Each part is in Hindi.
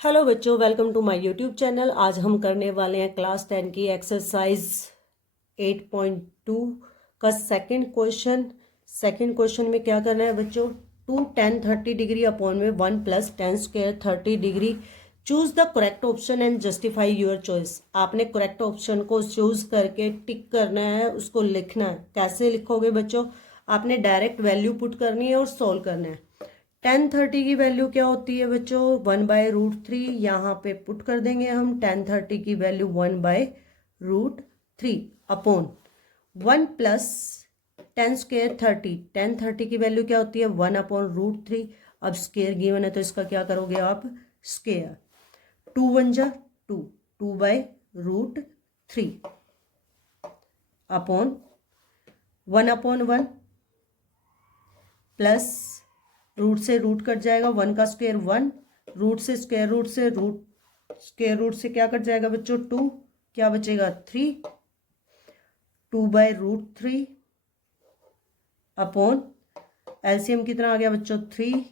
हेलो बच्चों, welcome to my YouTube channel. आज हम करने वाले हैं क्लास 10 की एक्सरसाइज 8.2 का सेकंड क्वेश्चन। सेकंड क्वेश्चन में क्या करना है बच्चों? 2 tan 30 डिग्री अपॉन में 1 plus tan square 30 degree. Choose the correct option and justify your choice. आपने करेक्ट ऑप्शन को चूज करके टिक करना है, उसको लिखना है। कैसे लिखोगे बच्चों? आपने डायरेक्ट वैल्यू पुट करनी है और सोल्व करना है। tan 30 की वैल्यू क्या होती है बच्चों? 1/√3। यहाँ पे पुट कर देंगे हम tan 30 की value 1/√3 upon 1 plus tan square 30। tan 30 की वैल्यू क्या होती है? 1/√3। अब स्क्वायर गिवन है तो इसका क्या करोगे आप? स्क्वायर। 2 1 जा 2, 2/√3 अपॉन 1/1 प्लस रूट से रूट कट जाएगा, 1 का स्क्वायर 1, रूट से स्क्वायर रूट से स्क्वायर रूट से क्या कट जाएगा बच्चों? 2, क्या बचेगा? 3, 2/√3 अपॉन एलसीएम कितना आ गया बच्चों? 3,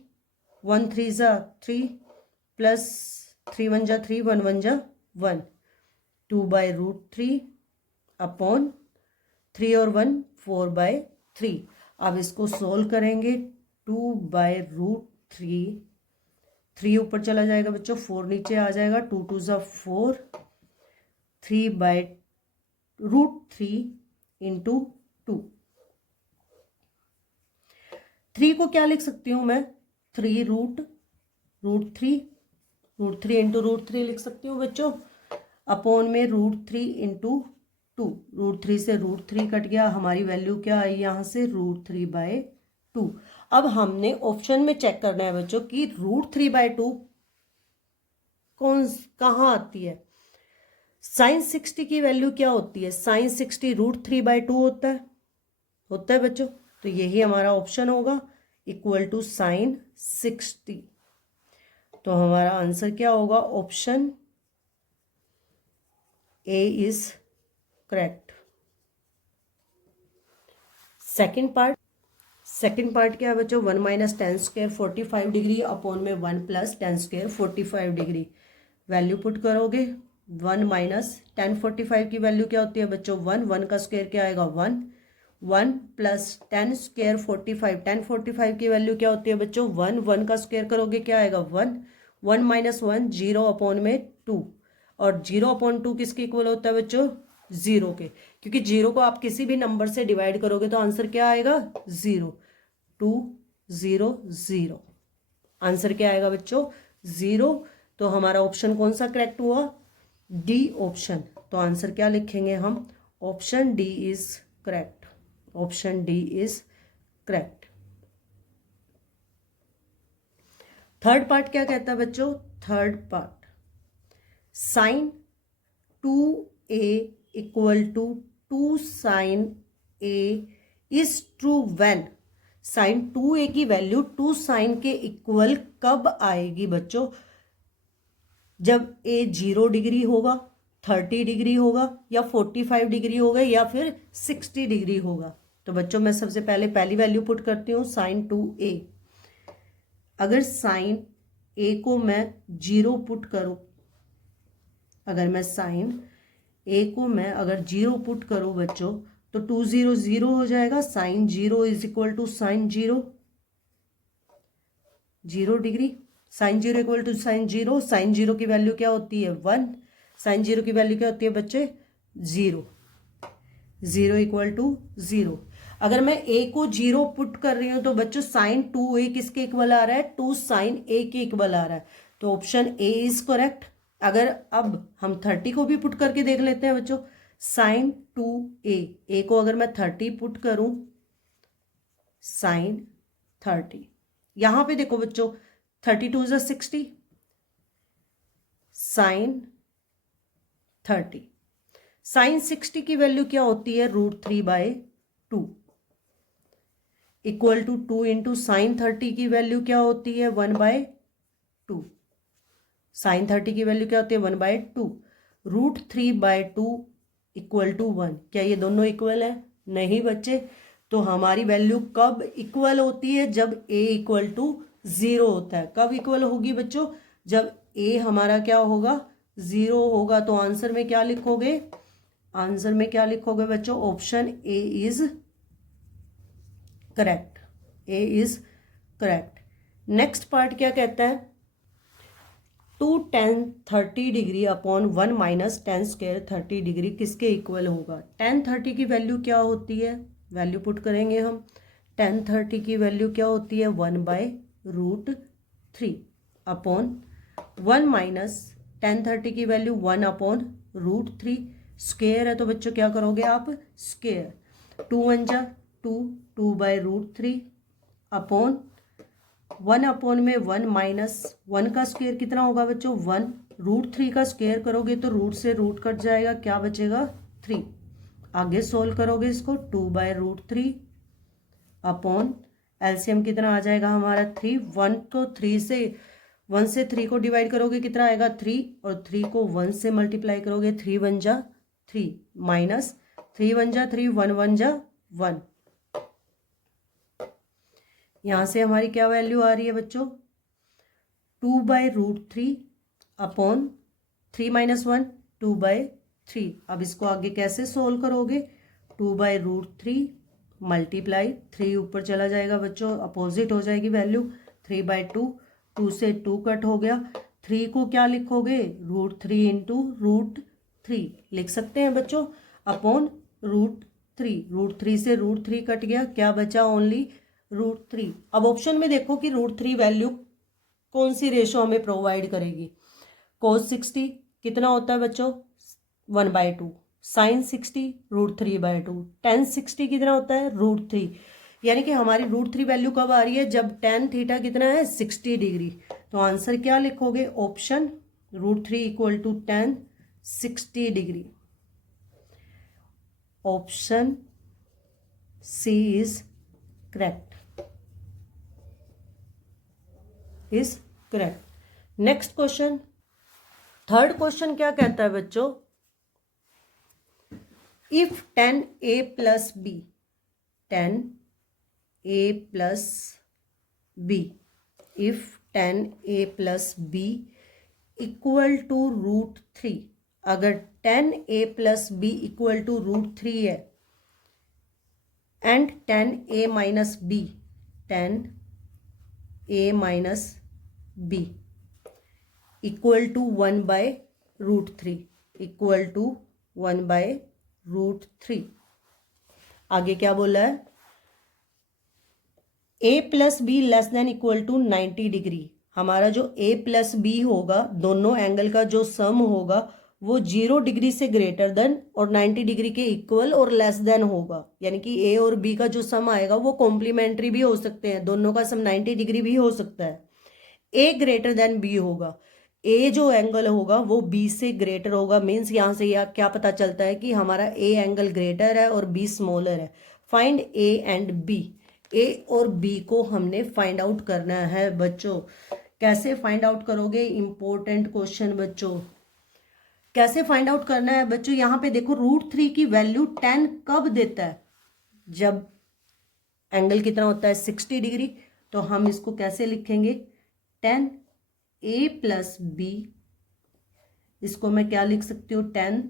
1 3 जा 3 प्लस 3 1 जा 3, 1 1 जा 1, 2/√3 अपॉन 3 और 1 4/3। अब इसको सोल्व करेंगे। 2/√3, 3 ऊपर चला जाएगा बच्चों, 4 नीचे आ जाएगा, 2 2 जा 4, 3/√3 इंटू 2। 3 को क्या लिख सकती हूँ मैं? 3√3 इंटू √3 लिख सकती हूँ बच्चों, अपॉन में √3 इंटू 2। √3 से √3 कट गया, हमारी वैल्यू क्या आई यहाँ से? √3/2। अब हमने ऑप्शन में चेक करना है बच्चों कि √3/2 कहाँ आती है। sin 60 की वैल्यू क्या होती है? sin 60 √3/2 होता है बच्चों। तो यही हमारा ऑप्शन होगा, इक्वल टू sin 60। तो हमारा आंसर क्या होगा? Option A is correct. Second part क्या है बच्चों? 1 minus tan square 45 degree upon में 1 plus tan square 45 degree. Value put करोगे। 1 माइनस tan 45 की वैल्यू क्या होती है बच्चों? 1, 1 का स्क्वायर क्या आएगा? 1, 1 प्लस tan स्क्वायर 45। tan 45 की वैल्यू क्या होती है बच्चों? 1, 1 का स्क्वायर करोगे क्या आएगा? 1, 1 माइनस 1 0 अपॉन में 2। और 0/2 किसके इक्वल होता है बच्चों? 0 के। क्योंकि 0 को आप किसी भी नंबर से डिवाइड करोगे तो आंसर क्या आएगा? 0। 2 0 0। आंसर क्या आएगा बच्चों? 0। तो हमारा ऑप्शन कौन सा करेक्ट हुआ? D option. तो आंसर क्या लिखेंगे हम? Option D is correct. Option D is correct. Third part क्या कहता है बच्चों? Third part, sin 2a equal to 2 sin a is true when. sin 2a की वैल्यू 2 sin के इक्वल कब आएगी बच्चों? जब a 0 डिग्री होगा, 30 डिग्री होगा, या 45 डिग्री होगा, या फिर 60 डिग्री होगा। तो बच्चों मैं सबसे पहले पहली वैल्यू पुट करती हूँ, sin 2a। अगर sin a को मैं 0 पुट करूं, अगर मैं sin a को मैं अगर 0 पुट करूं बच्चों, तो 2 0 0 हो जाएगा। sin 0 is equal to sin 0 0 degree. sin 0 equal to sin 0। sin 0 की वैल्यू क्या होती है? 1। sin 0 की वैल्यू क्या होती है बच्चे? 0। 0 इक्वल टू 0। अगर मैं a को 0 पुट कर रही हूं तो बच्चों sin 2a किसके इक्वल आ रहा है? 2 sin a के इक्वल आ रहा है। तो ऑप्शन ए इज करेक्ट। अगर अब हम 30 को भी पुट करके देख लेते हैं बच्चों। sin 2a को अगर मैं 30 पुट करूं, sin 30, यहां पे देखो बच्चों, 32 is 60, sin 30। sin 60 की वैल्यू क्या होती है? √3/2 इक्वल टू 2 इंटू साइन 30 की वैल्यू क्या होती है? 1/2। साइन 30 की वैल्यू क्या होती है? 1/2। √3/2 इक्वल टू 1। क्या ये दोनों इक्वल है? नहीं बच्चे। तो हमारी वैल्यू कब इक्वल होती है? जब a इक्वल टू 0 होता है। कब इक्वल होगी बच्चों? जब ए हमारा क्या होगा, 0 होगा। तो आंसर में क्या लिखोगे, आंसर में क्या लिखोगे बच्चों, option A is correct, A is correct. Next part क्या कहता है, 2 tan 30 degree upon 1 minus ten square 30 degree किसके इक्वल होगा। tan 30 की वैल्यू क्या होती है, वैल्यू पुट करेंगे हम। tan 30 की वैल्यू क्या होती है, 1/√3 अपॉन 1 माइनस tan 30 की वैल्यू 1 अपॉन √3। स्क्वायर है तो बच्चों क्या करोगे आप, स्क्वायर, 2 1 जा 2, 2/√3 अपॉन 1 अपॉन में 1 माइनस 1 का स्क्वायर कितना होगा बच्चों, 1, √3 का स्क्वायर करोगे तो रूट से रूट कट जाएगा, क्या बचेगा 3। आगे सोल्व करोगे इसको, 2/√3 अपॉन एलसीएम कितना आ जाएगा हमारा 3। 1 से 3 को डिवाइड करोगे कितना आएगा 3, और 3 को 1 से मल्टीप्लाई करोगे, 3 1 जा 3 माइनस 3 1 जा 3, 1 1 जा 1। यहाँ से हमारी क्या वैल्यू आ रही है बच्चों, 2/√3 अपॉन 3 माइनस 1, 2/3। अब इसको आगे कैसे सोल्व करोगे, 2/√3 मल्टीप्लाई 3 ऊपर चला जाएगा बच्चों, अपोजिट हो जाएगी वैल्यू, 3/2, 2 से 2 कट हो गया। 3 को क्या लिखोगे, √3 इंटू √3 लिख सकते हैं बच्चों, अपॉन √3। √3 से √3 कट गया, क्या बचा ओनली √3। अब ऑप्शन में देखो कि √3 वैल्यू कौन सी रेशो हमें प्रोवाइड करेगी। cos 60 कितना होता है बच्चों, 1/2, sin 60 √3/2, tan 60 कितना होता है √3। यानी कि हमारी √3 वैल्यू कब आ रही है, जब tan थीटा कितना है 60 डिग्री। तो आंसर क्या लिखोगे, option √3 equal to tan 60 degree. Option C is correct, is correct. Next question, third question क्या कहता है बच्चों, if tan a plus b, tan a plus b, if tan a plus b equal to √3, अगर tan a plus b equal to √3 है, and tan a minus b, tan a minus b equal to 1/√3, equal to 1/√3। आगे क्या बोला है, a plus B less than equal to 90 degree. हमारा जो a प्लस बी होगा, दोनों एंगल का जो सम होगा वो 0 डिग्री से ग्रेटर देन और 90 डिग्री के इक्वल और लेस देन होगा। यानी कि a और b का जो सम आएगा वो कॉम्प्लीमेंट्री भी हो सकते हैं, दोनों का सम 90 डिग्री भी हो सकता है। a ग्रेटर देन b होगा, a जो एंगल होगा वो b से ग्रेटर होगा। मीन्स यहाँ से यह क्या पता चलता है कि हमारा a एंगल ग्रेटर है और b स्मॉलर है। Find a and b, a और b को हमने फाइंड आउट करना है बच्चों। कैसे फाइंड आउट करोगे, इंपॉर्टेंट क्वेश्चन बच्चों, कैसे फाइंड आउट करना है बच्चों। यहाँ पे देखो √3 की वैल्यू 10 कब देता है, जब एंगल कितना होता है 60 डिग्री। तो हम इसको कैसे लिखेंगे, tan a प्लस b, इसको मैं क्या लिख सकती हूँ, tan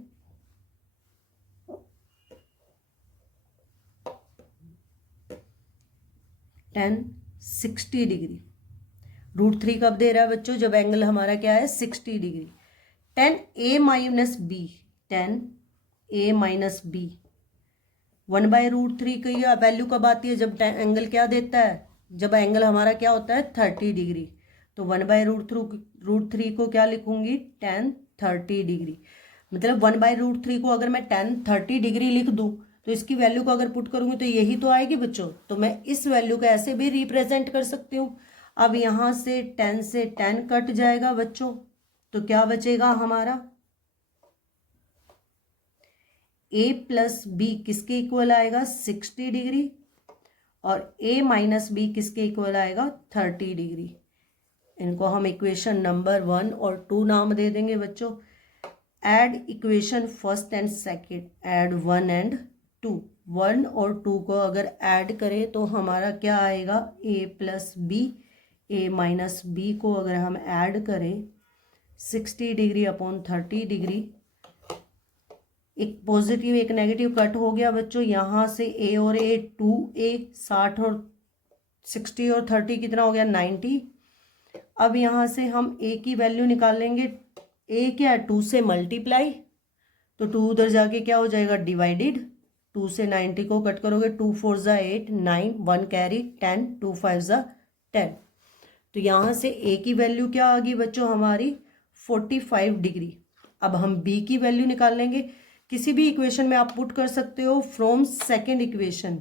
60 डिग्री। √3 कब दे रहा है बच्चों, जब एंगल हमारा क्या है 60 degree. tan a minus b, tan a minus b 1/√3 की वैल्यू कब आती है, जब एंगल क्या देता है, जब एंगल हमारा क्या होता है 30 डिग्री। तो 1/√3 को क्या लिखूंगी, tan 30 डिग्री। मतलब 1/√3 को अगर मैं tan 30 डिग्री लिख दूं तो इसकी वैल्यू को अगर पुट करूंगी तो यही तो आएगी बच्चों। तो मैं इस वैल्यू को ऐसे भी रिप्रेजेंट कर सकती हूँ। अब यहां से 10 से 10 कट जाएगा बच्चों, तो क्या बचेगा हमारा, a प्लस बी किसके इक्वल आएगा 60 डिग्री, और a माइनस बी किसके इक्वल आएगा 30 डिग्री। इनको हम इक्वेशन नंबर 1 और 2 नाम दे देंगे बच्चों। Add equation first and second, add 1 and 2। 1 और 2 को अगर ऐड करें तो हमारा क्या आएगा, a plus B, a minus B को अगर हम ऐड करें 60 डिग्री अपॉन 30 डिग्री, एक पॉजिटिव एक नेगेटिव कट हो गया बच्चों। यहाँ से ए और ए 2a, 60 और 60 और 30 कितना हो गया 90। अब यहाँ से हम a की वैल्यू निकालेंगे। a क्या है 2 से मल्टीप्लाई, तो 2 उधर जाके क्या हो जाएगा डिवाइडेड। 2 से 90 को कट करोगे, 2 4 ज़ा 8, 9, 1 कैरी 10, 2 5 ज़ा 10। तो यहाँ से a की वैल्यू क्या आ गई बच्चों हमारी 45 डिग्री। अब हम b की वैल्यू निकाल लेंगे। किसी भी इक्वेशन में आप पुट कर सकते हो from second equation,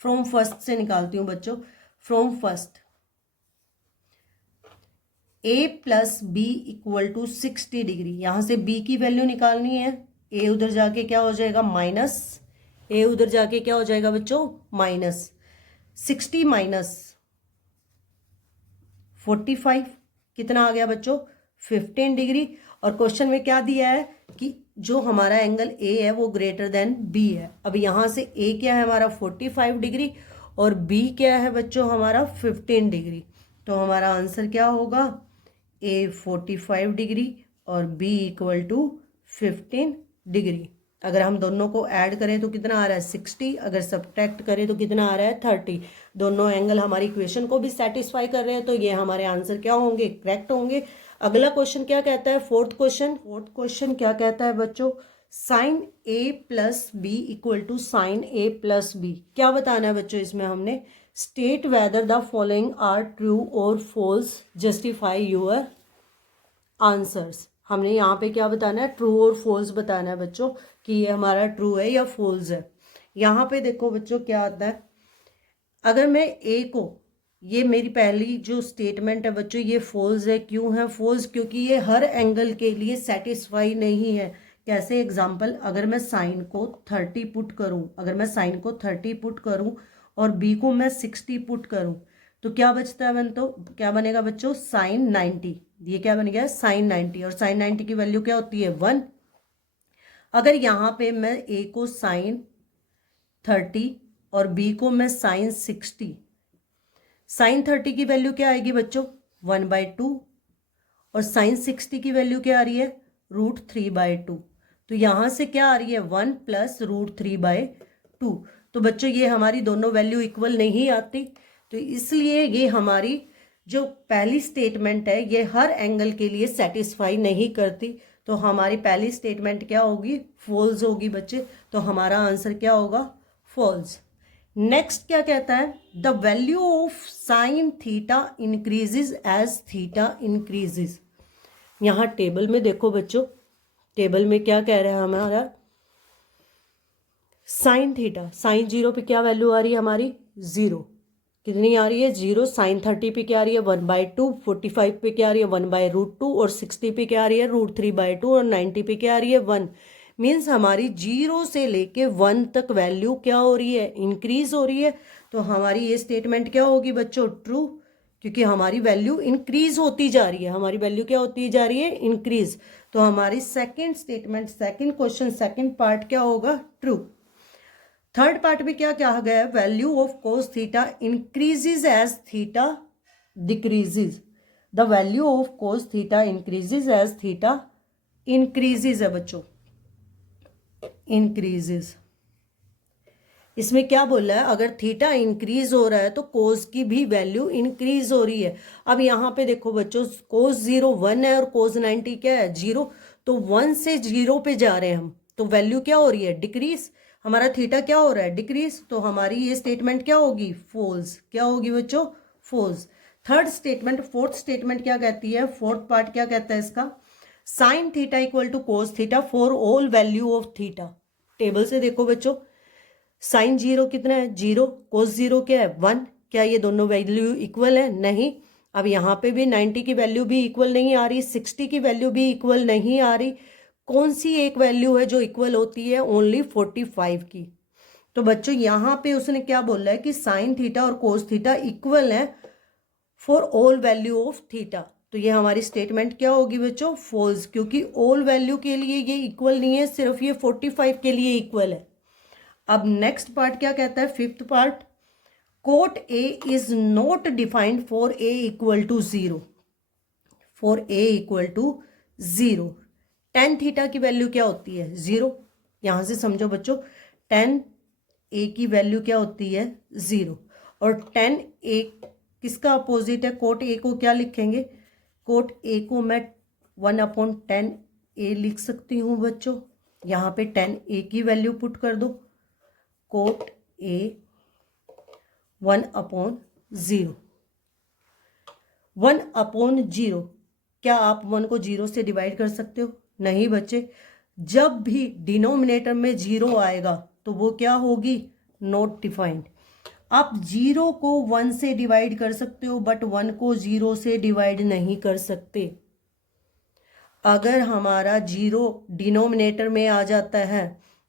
from first से निकालती हूँ बच्चों। From first a plus B equal to 60 degree. यहाँ से b की वैल्यू निकालनी है। a उधर जाके क्या हो जाएगा माइनस, a उधर जाके क्या हो जाएगा बच्चों माइनस 60 माइनस 45 कितना आ गया बच्चों 15 डिग्री। और क्वेश्चन में क्या दिया है कि जो हमारा एंगल A है वो ग्रेटर देन B है। अब यहाँ से A क्या है हमारा 45 डिग्री और B क्या है बच्चों हमारा 15 डिग्री। तो हमारा आंसर क्या होगा A 45 डिग्री और B इक्वल टू 15 डिग्री। अगर हम दोनों को ऐड करें तो कितना आ रहा है 60, अगर सब्ट्रैक्ट करें तो कितना आ रहा है 30। दोनों एंगल हमारी इक्वेशन को भी सेटिस्फाई कर रहे हैं, तो ये हमारे आंसर क्या होंगे करेक्ट होंगे। अगला क्वेश्चन क्या कहता है फोर्थ क्वेश्चन क्या कहता है बच्चों sine a plus B equal to sine a plus B. क्या बताना है बच्चों इसमें हमने state whether the following are true or false, justify your answers. हमने यहाँ पे क्या बताना है ट्रू और फॉल्स बताना है बच्चों कि ये हमारा ट्रू है या फॉल्स है। यहाँ पे देखो बच्चों क्या आता है, अगर मैं a को, ये मेरी पहली जो स्टेटमेंट है बच्चों ये फॉल्स है। क्यों है फॉल्स क्योंकि ये हर एंगल के लिए सेटिस्फाई नहीं है। कैसे एग्जांपल, अगर मैं साइन को 30 पुट करूं, अगर मैं साइन को 30 पुट करूं और b को मैं 60 पुट करूं तो क्या बचता है तो क्या बनेगा बच्चों साइन 90। ये क्या बन गया साइन 90 और साइन 90 की वैल्यू क्या होती है 1। अगर यहाँ पे मैं a को साइन 30 और b को मैं साइन 60, साइन 30 की वैल्यू क्या आएगी बच्चों 1/2 और साइन 60 की वैल्यू क्या आ रही है √3/2। तो यहाँ से क्या आ रही है 1 प्लस √3/2। तो बच्चों ये हमारी दोनों वैल्यू इक्वल नहीं आती, तो इसलिए ये हमारी जो पहली स्टेटमेंट है ये हर एंगल के लिए सेटिस्फाई नहीं करती। तो हमारी पहली स्टेटमेंट क्या होगी फॉल्स होगी बच्चे। तो हमारा आंसर क्या होगा फॉल्स। नेक्स्ट क्या कहता है the value of sine theta increases as theta increases. यहाँ टेबल में देखो बच्चों, टेबल में क्या कह रहा है हमारा साइन थीटा, साइन 0 पे क्या वैल्यू आ रही है हमारी 0, कितनी आ रही है 0। साइन 30 पे क्या आ रही है 1/2, 45 पे क्या आ रही है 1/√2 और 60 पे क्या आ रही है √3/2 और 90 पे क्या आ रही है 1। मीन्स हमारी 0 से लेके 1 तक वैल्यू क्या हो रही है इंक्रीज हो रही है। तो हमारी ये स्टेटमेंट क्या होगी बच्चों ट्रू, क्योंकि हमारी वैल्यू इंक्रीज होती जा रही है, हमारी वैल्यू क्या होती जा रही है इंक्रीज। तो हमारी second statement second question second part क्या होगा ट्रू। थर्ड पार्ट में क्या कहा गया है value of cos theta increases as theta decreases. The value of cos theta increases as theta increases है बच्चों इंक्रीजेज। इसमें क्या बोल रहा है अगर थीटा इंक्रीज हो रहा है तो कोस की भी वैल्यू इंक्रीज हो रही है। अब यहाँ पे देखो बच्चों कोस 0 1 है और कोस 90 क्या है 0, तो 1 से 0 पे जा रहे हैं हम, तो वैल्यू क्या हो रही है डिक्रीज, हमारा थीटा क्या हो रहा है डिक्रीज। तो हमारी ये स्टेटमेंट क्या होगी फॉल्स, क्या होगी बच्चों false. Third statement fourth statement क्या कहती है, फोर्थ पार्ट क्या कहता है इसका sine theta equal to cos theta for all value of theta. Table से देखो बच्चों साइन 0 कितना है 0, कोस 0 क्या है 1, क्या ये दोनों वैल्यू इक्वल है नहीं। अब यहाँ पे भी 90 की वैल्यू भी इक्वल नहीं आ रही, 60 की वैल्यू भी इक्वल नहीं आ रही। कौन सी एक वैल्यू है जो इक्वल होती है ओनली 45 की। तो बच्चों यहाँ पे उसने क्या बोला है कि साइन थीटा और कोस थीटा इक्वल है for all value of theta. तो ये हमारी स्टेटमेंट क्या होगी बच्चों फॉल्स, क्योंकि ऑल वैल्यू के लिए ये इक्वल नहीं है, सिर्फ ये 45 के लिए इक्वल है। अब नेक्स्ट पार्ट क्या कहता है fifth part cot A is not defined for A equal to 0। For A equal to 0। Tan theta की वैल्यू क्या होती है? 0। यहाँ से समझो बच्चों, टेन ए की वैल्यू क्या होती है? 0। और टेन ए किसका अपोजिट है? कोट ए को क्या लिखेंगे? कोट ए को मैं 1/10 ए लिख सकती हूँ बच्चों। यहाँ पे 10 ए की वैल्यू पुट कर दो, कोट ए 1/0। 1/0, क्या आप 1 को 0 से डिवाइड कर सकते हो? नहीं बच्चे, जब भी डिनोमिनेटर में 0 आएगा तो वो क्या होगी? Not defined. आप 0 को 1 से डिवाइड कर सकते हो बट 1 को 0 से डिवाइड नहीं कर सकते। अगर हमारा 0 डिनोमिनेटर में आ जाता है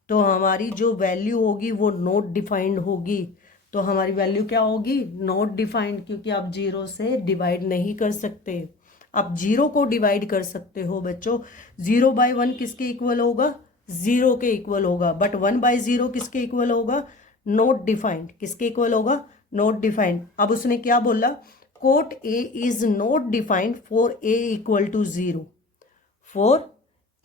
तो हमारी जो वैल्यू होगी वो नॉट डिफाइंड होगी। तो हमारी वैल्यू क्या होगी? नॉट डिफाइंड, क्योंकि आप 0 से डिवाइड नहीं कर सकते। आप 0 को डिवाइड कर सकते हो बच्चों। 0/1 किसके इक्वल होगा? 0 के इक्वल होगा। बट 1/0 किसके इक्वल होगा? Not defined. किसके इक्वल होगा? Not defined. अब उसने क्या बोला? Cot A is not defined for A equal to 0। For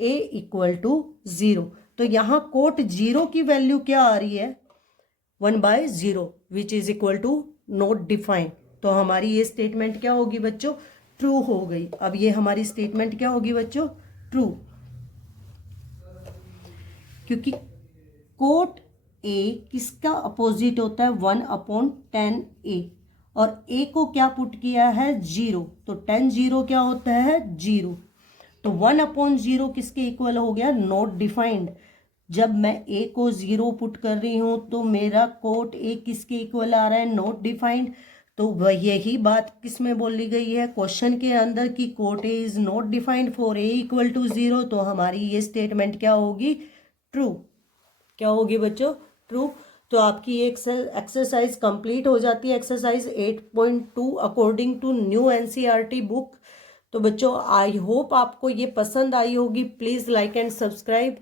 A equal to 0। तो यहाँ कोट 0 की वैल्यू क्या आ रही है? 1/0 which is equal to not defined. तो हमारी ये स्टेटमेंट क्या होगी बच्चों? ट्रू हो गई। अब ये हमारी स्टेटमेंट क्या होगी बच्चों? ट्रू। क्योंकि कोट ए किसका अपोजिट होता है? 1/10 ए, और ए को क्या पुट किया है? 0। तो 10 क्या होता है? 0। तो 1/0 किसके इक्वल हो गया? Not defined. जब मैं ए को 0 पुट कर रही हूं तो मेरा कोट ए किसके इक्वल आ रहा है? Not defined. तो वह यही बात किस में बोली गई है? क्वेश्चन के अंदर, कि cot A is not defined for A equal to 0। तो हमारी ये स्टेटमेंट क्या होगी? ट्रू। क्या होगी बच्चों? ट्रू। तो आपकी ये एक्सरसाइज कंप्लीट हो जाती है, exercise 8.2 according to new NCERT book. तो बच्चों आई होप आपको ये पसंद आई होगी। Please like and subscribe.